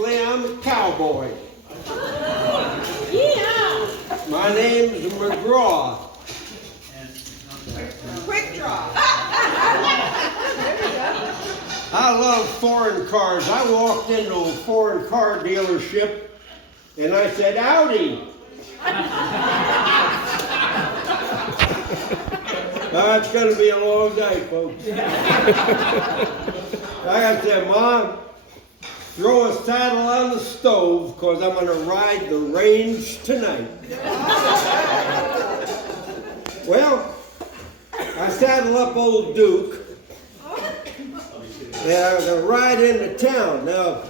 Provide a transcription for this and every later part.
I'm a cowboy. Yeah. My name's McGraw. Quick draw. I love foreign cars. I walked into a foreign car dealership and I said, "Howdy." It's going to be a long day, folks. I said, "Mom, throw a saddle on the stove because I'm going to ride the range tonight." Well, I saddle up old Duke, and I was going to ride into town. Now,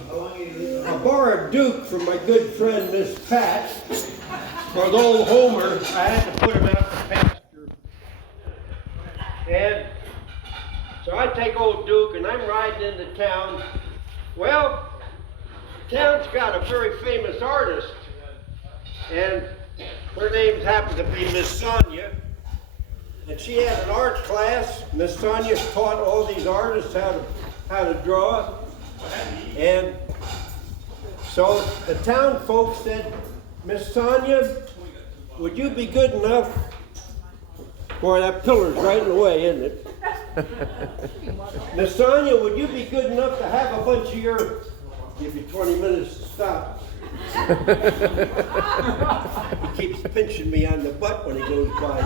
I borrowed Duke from my good friend Miss Pat, because old Homer, I had to put him out to pasture. And so I take old Duke and I'm riding into town. Well, town's got a very famous artist, and her name happens to be Miss Sonia. And she had an art class. Miss Sonia taught all these artists how to draw. And so the town folks said, "Miss Sonia, would you be good enough?" Boy, that pillar's right in the way, isn't it? "Miss Sonia, would you be good enough to have a bunch of your..." Give you 20 minutes to stop. He keeps pinching me on the butt when he goes by.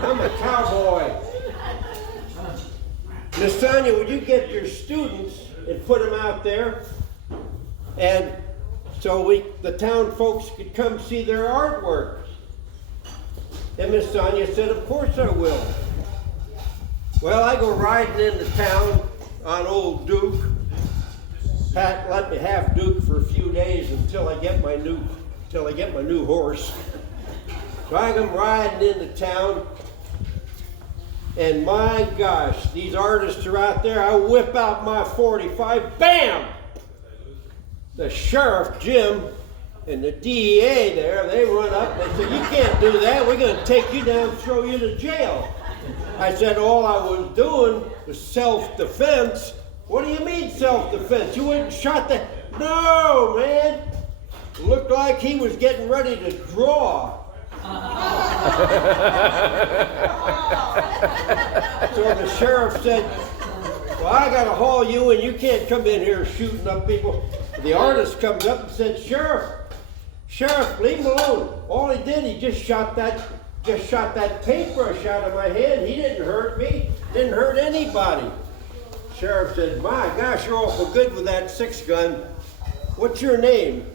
I'm a cowboy. "Miss Sonia, would you get your students and put them out there, and so the town folks could come see their artwork?" And Miss Sonia said, "Of course I will." Well, I go riding into town on old Duke. Pat let me have Duke for a few days until I get my new horse. So I come riding into town, and my gosh, these artists are out there. I whip out my .45, bam! The sheriff, Jim, and the DEA there, they run up and they say, "You can't do that. We're going to take you down and throw you to jail." I said, "All I was doing was self-defense." "What do you mean self-defense? You went and shot the..." "No, man. It looked like he was getting ready to draw." So the sheriff said, "Well, I got to haul you and you can't come in here shooting up people." The artist comes up and said, Sheriff, leave him alone. All he did, he just shot that paintbrush out of my hand. He didn't hurt me, didn't hurt anybody." Sheriff said, "My gosh, you're awful good with that 6-gun. What's your name?"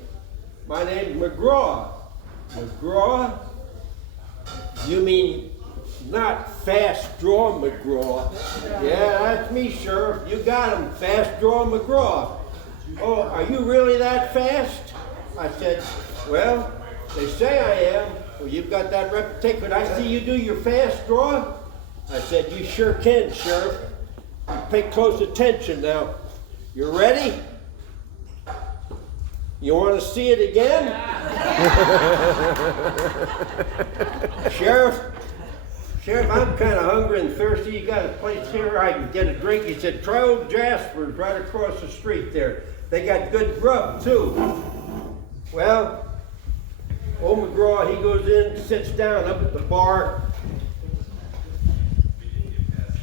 "My name's McGraw." "McGraw? You mean not fast draw McGraw?" "Yeah, that's me, Sheriff. You got him, fast draw McGraw." "Oh, are you really that fast?" I said, "Well, they say I am." "Well, you've got that reputation. Could I see you do your fast draw?" I said, "You sure can, Sheriff. You pay close attention now. You ready? You want to see it again?" Sheriff, I'm kind of hungry and thirsty. You got a place here I can get a drink?" He said, "Try old Jasper's right across the street there. They got good grub, too." Well, old McGraw, he goes in, sits down up at the bar.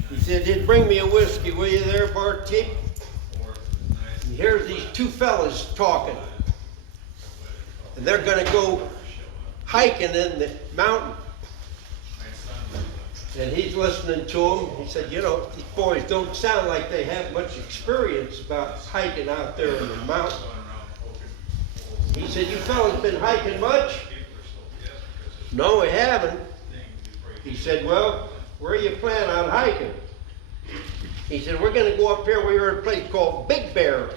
He said, "Hey, bring me a whiskey, will you there, barkeep?" And here's these two fellas talking. And they're going to go hiking in the mountain. And he's listening to them. He said, "You know, these boys don't sound like they have much experience about hiking out there in the mountain." He said, "You fellas been hiking much?" "No, we haven't." He said, "Well, where you plan on hiking?" He said, "We're going to go up here. We're in a place called Big Bear.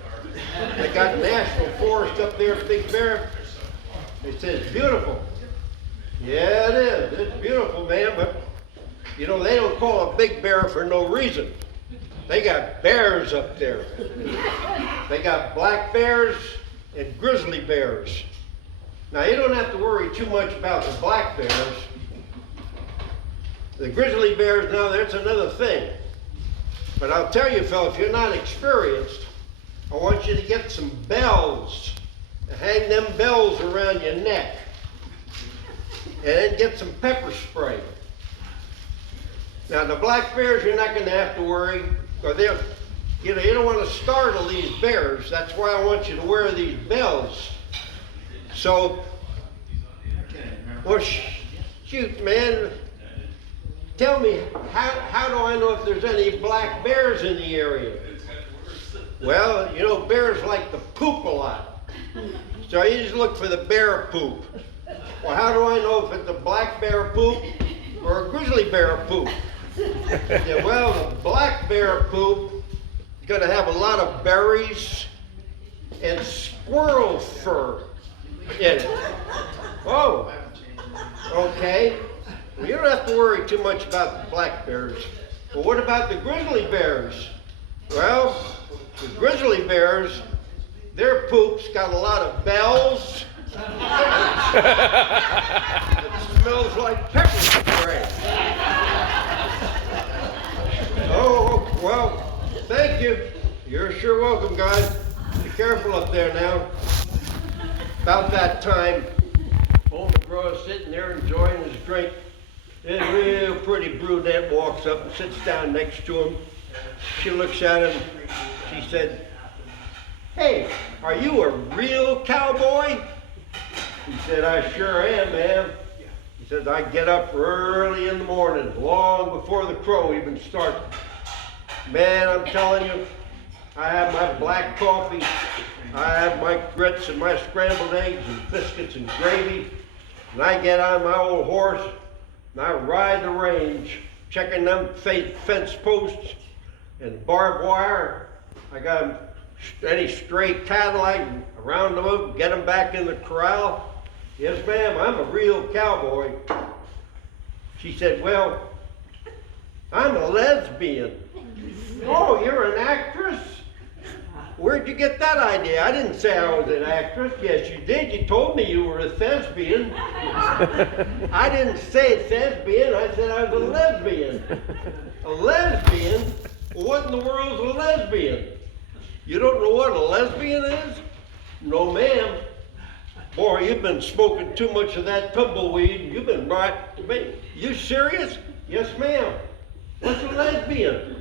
They got a national forest up there at Big Bear." He said, "It's beautiful." "Yeah, it is. It's beautiful, man, but you know, they don't call it Big Bear for no reason. They got bears up there. They got black bears and grizzly bears. Now, you don't have to worry too much about the black bears. The grizzly bears, now that's another thing. But I'll tell you, fellas, if you're not experienced, I want you to get some bells. Hang them bells around your neck. And then get some pepper spray. Now the black bears, you're not going to have to worry, or they'll, you don't want to startle these bears. That's why I want you to wear these bells. So, well, shoot, man. Tell me, how do I know if there's any black bears in the area? Well, you know, bears like to poop a lot. So you just look for the bear poop. Well, how do I know if it's a black bear poop or a grizzly bear poop? Yeah, well, the black bear poop is going to have a lot of berries and squirrel fur in it. Oh, okay. Well, you don't have to worry too much about the black bears. But what about the grizzly bears? Well, the grizzly bears, their poop's got a lot of bells. It smells like pepper spray. Oh, well, thank you. You're sure welcome, guys. Be careful up there now. About that time, old McGraw is sitting there enjoying his drink. This real pretty brunette walks up and sits down next to him. She looks at him. She said, "Hey, are you a real cowboy?" He said, "I sure am, ma'am." He says, "I get up early in the morning, long before the crow even starts. Man, I'm telling you, I have my black coffee, I have my grits and my scrambled eggs and biscuits and gravy, and I get on my old horse, and I ride the range, checking them fence posts and barbed wire. I got any stray cattle I can round them up, get them back in the corral. Yes, ma'am, I'm a real cowboy." She said, "Well, I'm a lesbian." "Oh, you're an actress? Where'd you get that idea?" "I didn't say I was an actress." "Yes, you did. You told me you were a thespian." "I didn't say thespian. I said I was a lesbian." "A lesbian? What in the world's a lesbian? You don't know what a lesbian is?" "No, ma'am." "Boy, you've been smoking too much of that tumbleweed. You've been right. You serious?" "Yes, ma'am." "What's a lesbian?"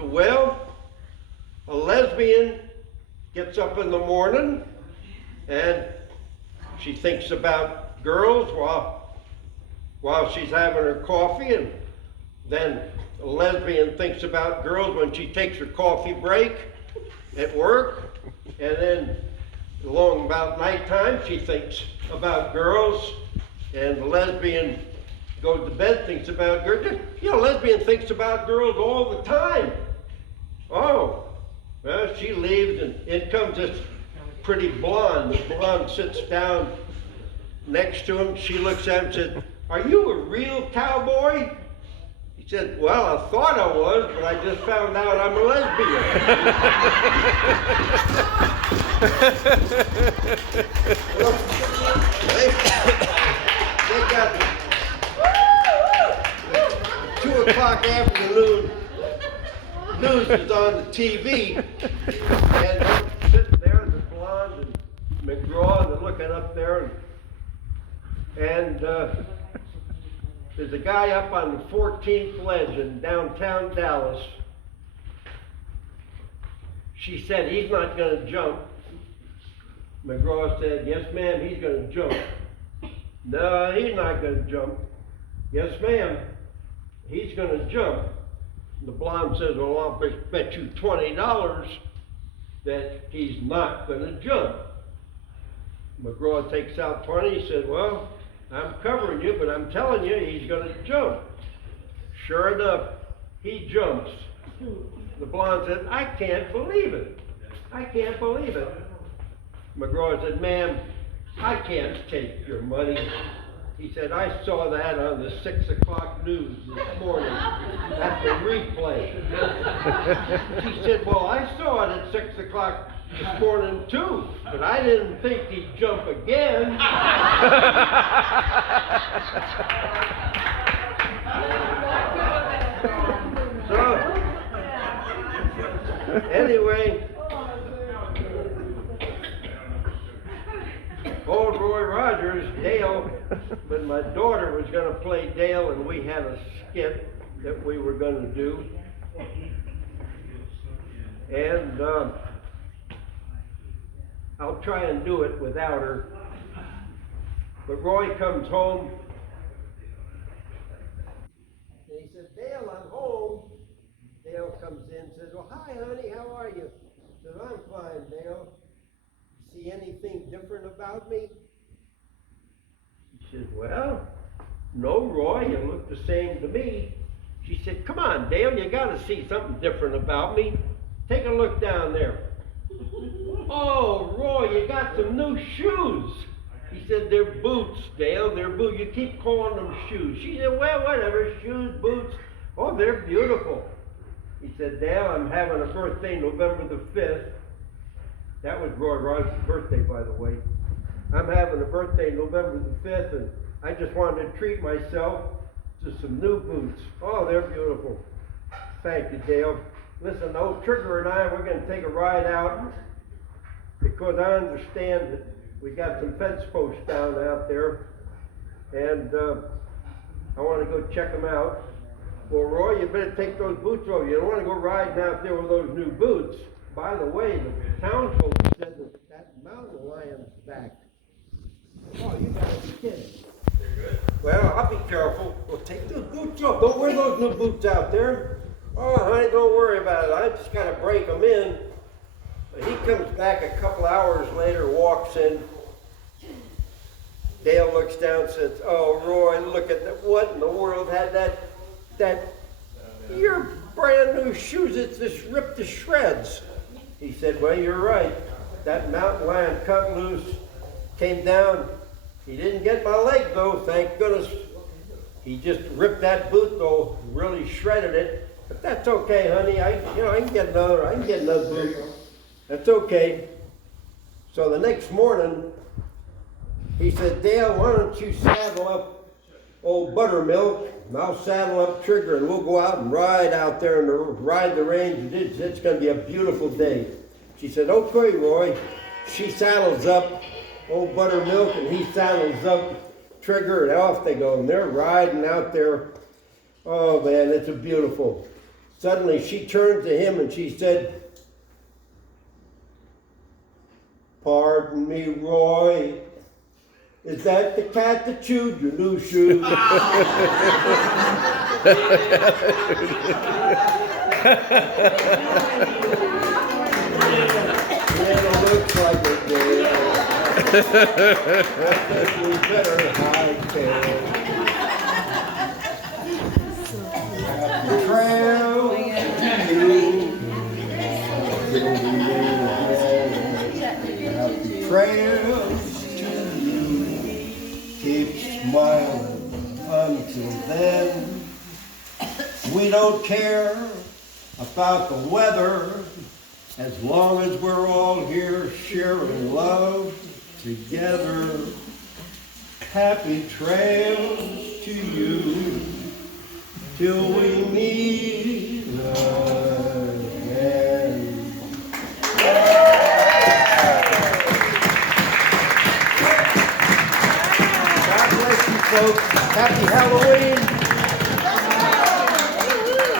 "Well, a lesbian gets up in the morning and she thinks about girls while she's having her coffee, and then a lesbian thinks about girls when she takes her coffee break at work, and then along about nighttime she thinks about girls, and the lesbian goes to bed, thinks about girls. You know, lesbian thinks about girls all the time. Oh, well, she leaves, and in comes this pretty blonde. The blonde sits down next to him. She looks at him and says, "Are you a real cowboy?" He said, "Well, I thought I was, but I just found out I'm a lesbian." Well, they got 2 o'clock afternoon. News is on the TV, and they're sitting there, the blonde and McGraw, and they're looking up there, and there's a guy up on the 14th ledge in downtown Dallas. She said, "He's not going to jump." McGraw said, "Yes, ma'am, he's going to jump." "No, he's not going to jump." "Yes, ma'am, he's going to jump." The blonde says, "Well, I'll bet you $20 that he's not going to jump." McGraw takes out 20. He said, "Well, I'm covering you, but I'm telling you, he's going to jump." Sure enough, he jumps. The blonde said, "I can't believe it. I can't believe it." McGraw said, "Ma'am, I can't take your money." He said, "I saw that on the 6 o'clock news this morning at the replay." She said, "Well, I saw it at 6 o'clock this morning too, but I didn't think he'd jump again." So, anyway, old Roy Rogers, Dale, but my daughter was going to play Dale, and we had a skit that we were going to do. And I'll try and do it without her. But Roy comes home, and he says, Dale, I'm home. Dale comes in and says, well, hi, honey, how are you? I said, I'm fine, Dale. See anything different about me? She said, well, no, Roy, you look the same to me. She said, come on, Dale, you got to see something different about me. Take a look down there. Oh, Roy, you got some new shoes. He said, they're boots, Dale, they're boots. You keep calling them shoes. She said, well, whatever, shoes, boots. Oh, they're beautiful. He said, Dale, I'm having a birthday November the 5th. That was Roy Rogers' birthday, by the way. I'm having a birthday November the 5th, and I just wanted to treat myself to some new boots. Oh, they're beautiful. Thank you, Dale. Listen, old Trigger and I, we're going to take a ride out because I understand that we got some fence posts down out there, and I want to go check them out. Well, Roy, you better take those boots over. You don't want to go riding out there with those new boots. By the way, the town folks said that mountain lion's back. Oh, you gotta be kidding. They're good. Well, I'll be careful. Well, take those boots off. Don't wear those new boots out there. Oh, honey, don't worry about it. I just gotta break them in. But he comes back a couple hours later, walks in. Dale looks down and says, oh, Roy, look at that. What in the world had that your brand new shoes, it's just ripped to shreds. He said, well, you're right. That mountain lion cut loose, came down. He didn't get my leg though, thank goodness. He just ripped that boot though, really shredded it. But that's okay, honey. I can get another boot. That's okay. So the next morning, he said, Dale, why don't you saddle up old Buttermilk, and I'll saddle up Trigger, and we'll go out and ride out there and ride the range. It's going to be a beautiful day. She said, okay, Roy. She saddles up old Buttermilk, and he saddles up Trigger, and off they go. And they're riding out there. Oh, man, it's a beautiful. Suddenly, she turned to him, and she said, pardon me, Roy. Is that the cat that chewed your new shoes? Yeah, it looks like it did. I think we better hide tail. Happy trail to you. Happy trail. Keep smiling until then. We don't care about the weather as long as we're all here sharing love together. Happy trails to you till we meet again. God bless you folks. Happy Halloween.